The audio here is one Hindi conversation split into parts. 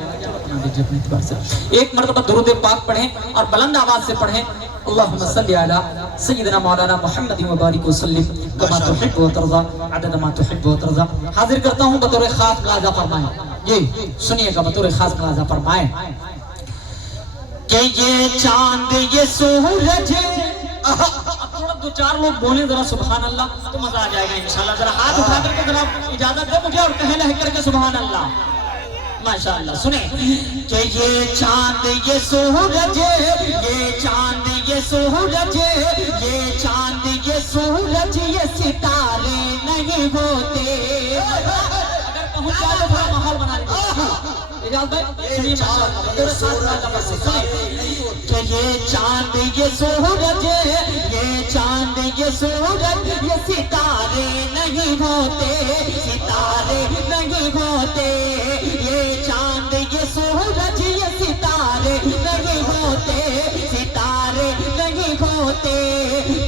बना दीजिए अपने एतबार से। एक मरतबा दुरूद पाक पढ़ें और बुलंद आवाज से पढ़ें। अल्लाहुम्मा सल्ली अला सय्यिदना मौलाना मुहम्मद व बारिक वसल्लिम कमा तुहिब्बु व तर्ज़ा अदद मा तुहिब्बु व तर्ज़ा। हाजिर करता हूं बतौर खास मुलाज़ा फरमाएं। ये सुनिएगा बतौर खास मुलाज़ा फरमाएं कि ये चांद ये सूरज। थोड़ा दो चार लोग बोले जरा सुभान अल्लाह तो मजा आ जाएगा इंशाल्लाह। जरा हाथ उठा करके जरा इजाजत दे मुझे और कहे लह करके सुभान अल्लाह माशाअल्लाह। सुने कि ये चांद ये सूरज, ये चांद ये सूरज, ये चांद ये सूरज, ये सितारे नहीं होते। अगर पहुंच जाए तो थोड़ा माहौल बना लीजिए इजाजत भाई। सुनिए माशाअल्लाह कि ये चांद ये सूरज, ये चांद ये सूरज, ये सितारे नहीं होते, सितारे नहीं होते। ये चांद ये सूरज, ये सितारे नहीं होते, सितारे नहीं होते।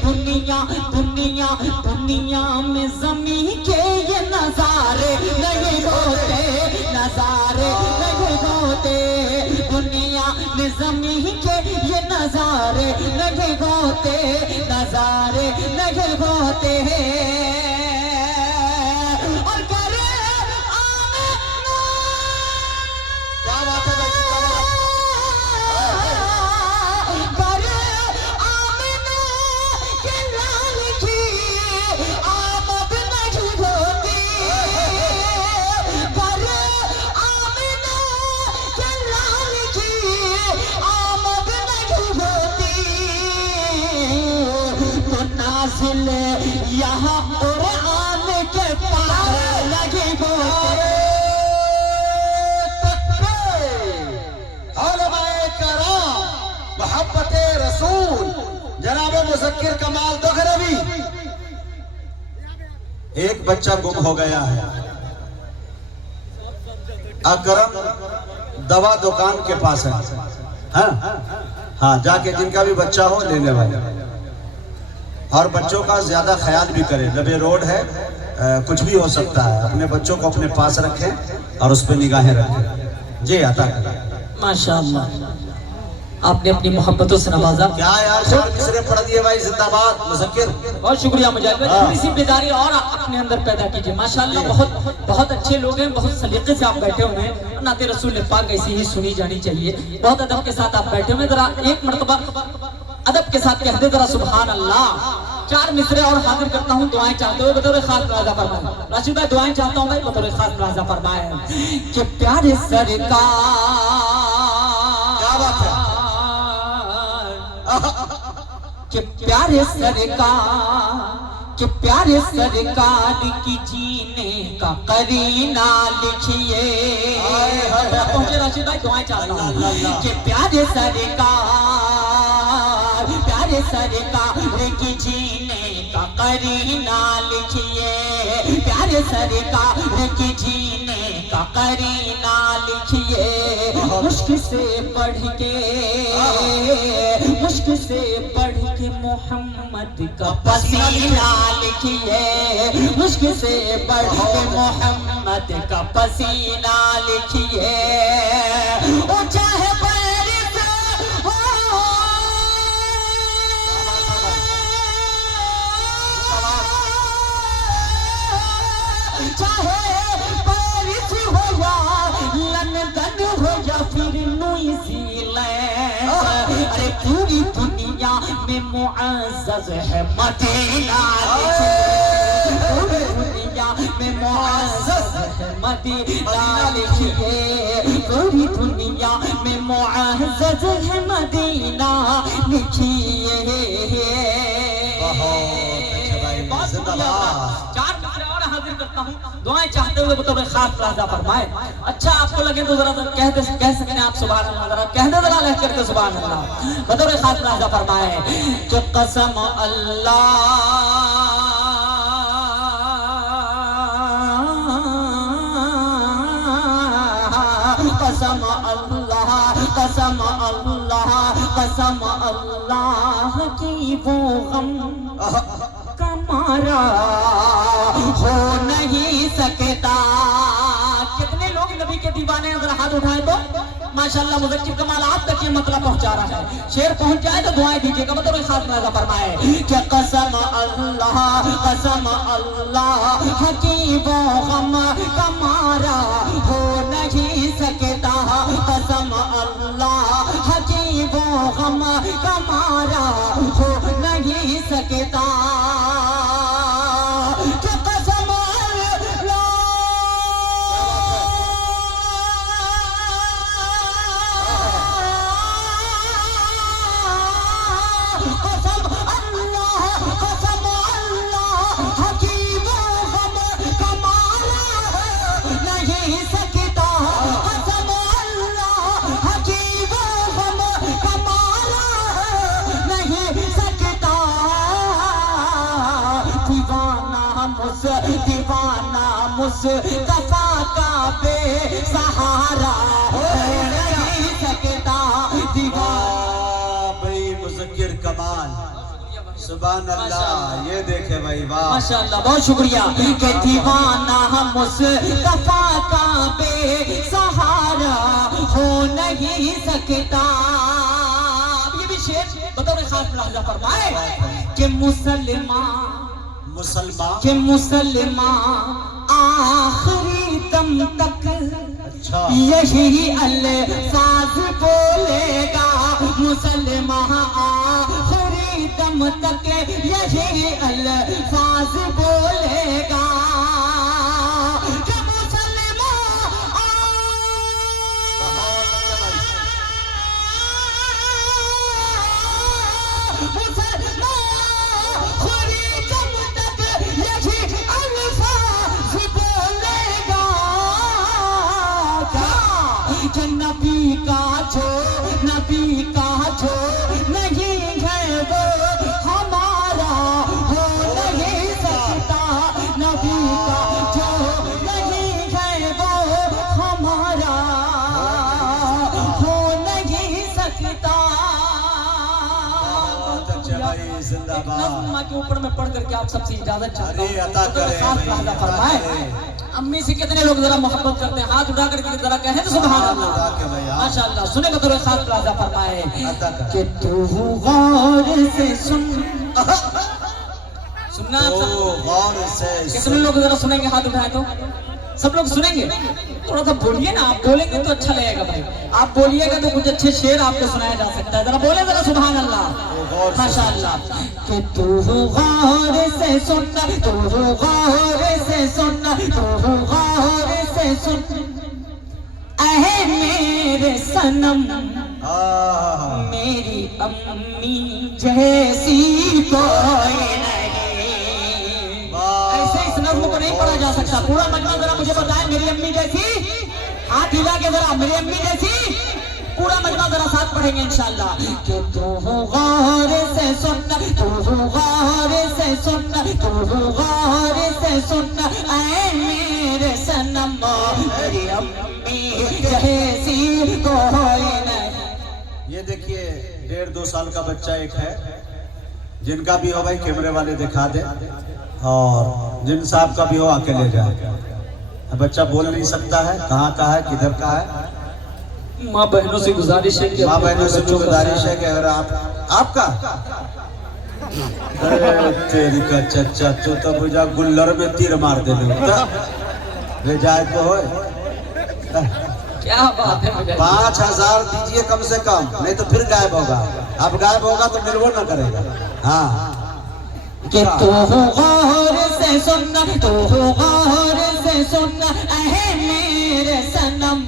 दुनिया दुनिया दुनिया में ज़मीं के ये नज़ारे नहीं होते, नज़ारे नहीं होते। दुनिया में ज़मीं के ये नज़ारे नहीं होते, नज़ारे नहीं होते। और करे आमिना, क्या बात है भाई, करे आमिना के लाल की आमद नहीं होती। करे आमिना के लाल की आमद नहीं होती। तो नाज़िल यहाँ कुरान के पार लगे होते। मोहब्बत रसूल जनाब मुज़क्किर कमाल दोहरवी। एक बच्चा गुम हो गया है। अकरम दवा दुकान के पास है। हाँ जाके जिनका भी बच्चा हो लेने वाले, और बच्चों का ज्यादा ख्याल भी करें। लबे रोड है, कुछ भी हो सकता है। अपने बच्चों को अपने पास रखें और उस पर निगाहें रखें। जी अता करें। माशाअल्लाह आपने अपनी मोहब्बतों से नवाजा। क्या यार चार मिसरे पढ़ दिए भाई, जिंदाबाद मुज़क्किर। बहुत शुक्रिया मुजाहिद भाई। थोड़ी सी बेदारी और अपने अंदर पैदा कीजिए। माशाअल्लाह बहुत बहुत अच्छे लोग हैं, बहुत सलीके से आप बैठे हुए हैं। नाते रसूल पाक ऐसी ही सुनी जानी चाहिए। बहुत अदब के साथ आप बैठे हुए। जरा एक मरतबा अदब के साथ कहते जरा सुभान अल्लाह। चार मिसरे और हाजिर करता हूँ दुआएं चाहते हुए बतौर खास मुलाज़ा फरमाएं। राशिद भाई दुआएं चाहता हूँ भाई बतौर खास मुलाज़ा फरमाएं कि प्यारे सरकार, क्या बात है, कि प्यारे सरकार, कि प्यारे सरकार की जीने का करीना लिखिए। पहुंचे राशिद भाई दुआएं चाहता हूँ कि प्यारे सरकार, प्यारे सरकार की जीने का करीना लिखिए। प्यारे सरकार की जीने का करीना लिखिए। मुश्किल से पढ़ के, मुश्किल से पढ़ के मोहम्मद का पसीना लिखिए। मुश्किल से पढ़ के मोहम्मद का पसीना लिखिए। ओ चाहे बारिश हो, चाहे बारिश हो या लंदन हो या फिर न्यूजीलैंड। अरे पूरी दुनिया में मुअज़्ज़ज़ है मदीना। पूरी दुनिया में मुअज़्ज़ज़ है मदीना लिखिए। पूरी दुनिया में मुअज़्ज़ज़ है मदीना लिखिए। चार मिसरे और हाजिर करता हूँ दुआएं चाहते हुए बतौर खास मुलाज़ा फरमाए। अच्छा आपको लगे तो जरा कह सकते हैं आप सुभान अल्लाह। जरा कह दे जरा लह करके सुभान अल्लाह बतौर खास मुलाज़ा फरमाए कि कसम अल्लाह, कसम अल्लाह, कसम अल्लाह, कसम अल्लाह की वो गम कमारा हो नहीं सकता। कितने लोग नबी के दीवाने अगर हाथ उठाए तो माशाल्लाह मुज़क्किर कमाल आप तक ये मतलब पहुंचा रहा है। शेर पहुंच जाए तो दुआएं दीजिएगा। मतलब खास मजा फरमाए कि कसम अल्लाह हकीम गम कमारा हो नहीं सकता, कसम अल्लाह हकीम गम कमारा हो नहीं सकता। दीवाना मुस्तफा का बेसहारा हो नहीं सकता, दीवाना भाई मुज़क्किर कमाल सुभान अल्लाह। ये देखे भाई वाह माशाअल्लाह, बहुत शुक्रिया। कि दीवाना मुस्तफा का बेसहारा हो नहीं सकता। ये भी शेर बतौर खास मुलाहिजा फरमाए कि मुसलमान आखिरी दम तक यही अल्फाज बोलेगा, मुसलमान आखिरी दम तक यही अल्फाज बोलेगा। नबी का जो नहीं है वो हमारा हो नहीं सकता, नबी का जो नहीं है वो हमारा हो नहीं सकता। नज़्म के ऊपर में पढ़ करके आप सबसे इजाजत चाहता हूँ। अम्मी से कितने लोग जरा मोहब्बत करते हैं? हाथ उठा करके जरा कहें तो सुभान अल्लाह। माशाअल्लाह, सुने बतौर खास प्लाजा फरमाए कि तू गौर से सुनना आप सब गौर से कितने लोग जरा सुनेंगे? हाथ उठाए तो सब लोग सुनेंगे। थोड़ा सा बोलिए ना, आप बोलेंगे तो अच्छा लगेगा भाई। आप बोलिएगा तो कुछ अच्छे शेर आपको सुनाया जा सकता है। जरा बोले जरा सुभान अल्लाह माशाअल्लाह। कि तू गौर से सुनना, तू गौर से सुनना, तू गौर से सुन ऐ मेरे सनम, मेरी अम्मी जैसी कोई नहीं। ऐसे इस नज़्म को नहीं पढ़ा जा सकता। पूरा मजमा जरा मुझे बताएं, मेरी अम्मी जैसी। हाथ हिला के जरा, मेरी अम्मी जैसी। पूरा मजमा जरा साथ पढ़ेंगे इंशाअल्लाह। कि तू गौर से सुनना, तू गौर से सुनना, तू गौर से सुनना ऐ मेरे सनम, मेरी अम्मी जैसी कोई नहीं। ये देखिए 1.5-2 साल का बच्चा एक है, जिनका भी हो भाई कैमरे वाले दिखा दे, और जिन साहब का भी हो आके ले जाए। बच्चा बोल नहीं सकता है, कहाँ का है, किधर का है। माँ बहनों से गुजारिश है कि माँ बहनों से गुजारिश है कि अगर आपका तेरी का चच्चा तो बुझा गुल्लर में तीर मार दे ले जाए तो हो। क्या बात है, 5000 दीजिए कम से कम, नहीं तो फिर गायब होगा। अब गायब होगा तो मिलवो ना करेगा। हाँ कि तू गौर से सुनना, तू गौर से सुनना ऐ मेरे सनम,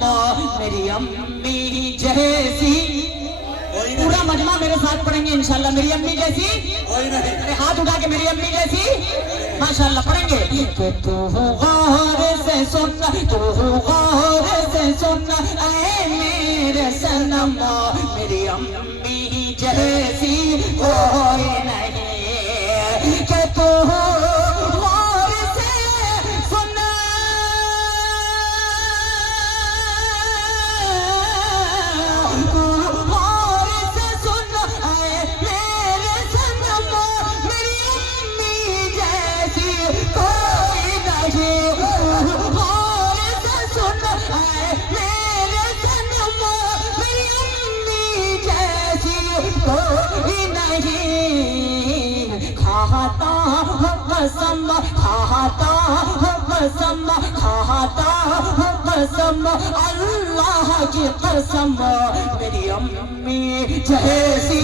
मेरी अम्मी जैसी। पूरा मजमा मेरे साथ पढ़ेंगे इंशाल्लाह। मेरी अम्मी जैसी कोई नहीं। अरे हाथ उठा के मेरी अम्मी जैसी माशाल्लाह पढ़ेंगे। कि तू गौर से सुनना, तू गौर से सुनना ऐ मेरे सनम, मेरी अम्मी जैसी कोई नहीं। कि तू गौर से सुनना, तू गौर से सुनना ऐ मेरे सनम, मेरी अम्मी जैसी कोई नहीं। तू गौर से सुनना ऐ कोई नहीं, खाता हूँ कसम, खाता हूँ कसम, खाता हूँ कसम, अल्लाह की कसम, मेरी अम्मी जैसी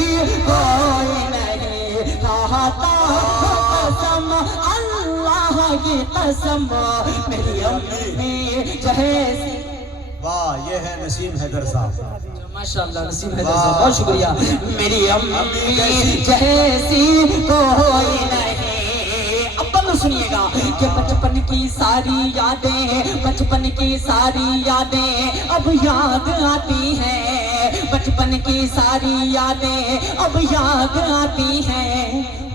कोई नहीं, खाता हूँ कसम, अल्लाह की कसम, मेरी अम्मी जैसी। वाह, ये है नसीम हैदर साहब, माशाअल्लाह, नसीम हैदर साहब, बहुत शुक्रिया। मेरी अम्मी जैसी कोई नहीं। अब बंद सुनिएगा कि बचपन की सारी यादें, बचपन की सारी यादें अब याद आती हैं, बचपन की सारी यादें अब याद आती हैं,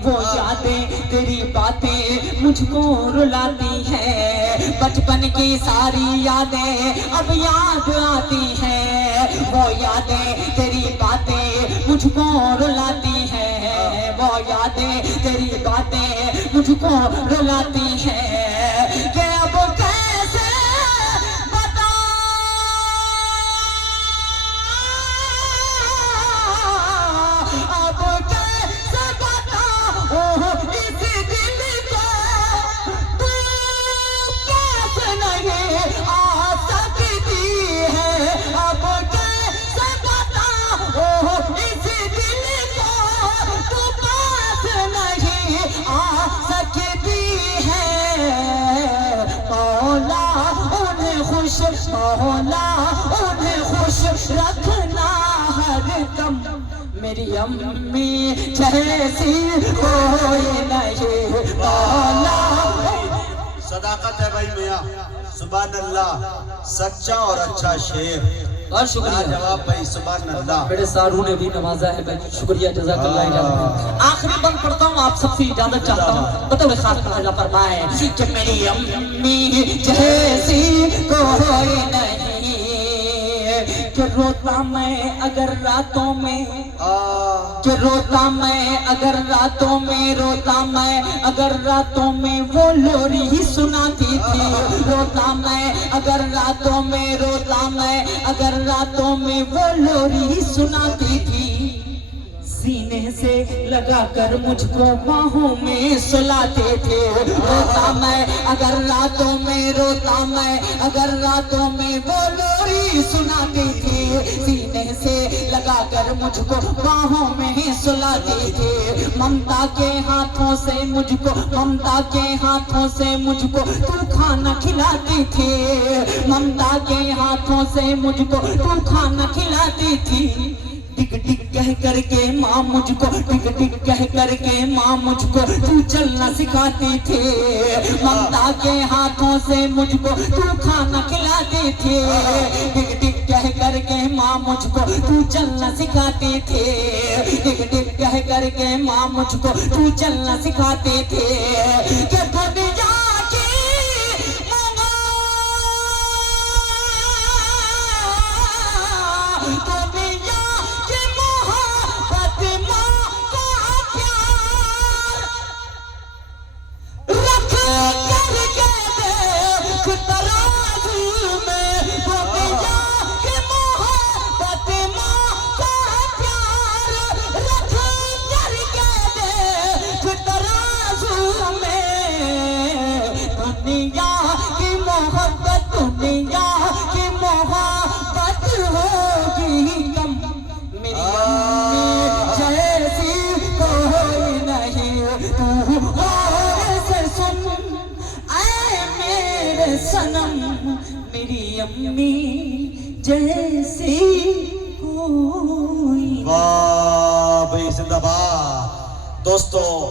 वो यादें तेरी बातें मुझको रुलाती हैं, बचपन की सारी यादें अब याद आती हैं, वो यादें तेरी बातें मुझको रुलाती हैं, वो यादें तेरी बातें मुझको रुलाती हैं, कि अब कैसे बता, अब कैसे बता इस दिल को, तू कैसे नहीं आ सकती है, अब कैसे बता इस दिल को, तू कैसे नहीं आ सकती है, मौला उन्हें खुश, मौला उन्हें खुश रखना हरदम, मेरी अम्मी जैसी कोई नहीं, मौला। सदाकत है भाई मियाँ, सुभान अल्लाह, सच्चा और अच्छा शेर, बहुत शुक्रिया जवाब भाई, सुभान अल्लाह। मेरे सारू ने भी नवाजा है भाई, शुक्रिया, जज़ाकल्लाह। इजाज़त, आखिरी बंद पढ़ता हूँ, आप सबसे इजाजत चाहता हूँ, बतौर खास अल्लाह फरमाए कि मेरी अम्मी जैसी कोई नहीं, कि रोता मैं अगर रातों में, कि रोता मैं अगर रातों में, रोता मैं अगर रातों में वो लोरी ही सुनाती थी, रोता मैं अगर रातों में, रोता मैं अगर रातों में वो लोरी ही सुनाती थी, सीने से लगाकर मुझको बाहों में सुलाते थे, रोता मैं अगर रातों में, रोता मैं अगर रातों में वो लोरी सुनाती थी, सीने से लगाकर मुझको बाहों में सुलाते थे, ममता के हाथों से मुझको, ममता के हाथों से मुझको तू खाना खिलाती थी, ममता के हाथों से मुझको तू खाना खिलाती थी, टिक टिक कह करके माँ मुझको, टिक टिक कह करके माँ मुझको तू चलना सिखाती थी, ममता के हाथों से मुझको तू खाना खिलाती थी, टिक टिक कह करके माँ मुझको तू चलना सिखाती थी, टिक टिक कह करके माँ मुझको तू चलना सिखाती थी, कि दुनिया सनम, मेरी अम्मी जैसी कोई। वाह भाई, जिंदाबाद दोस्तों।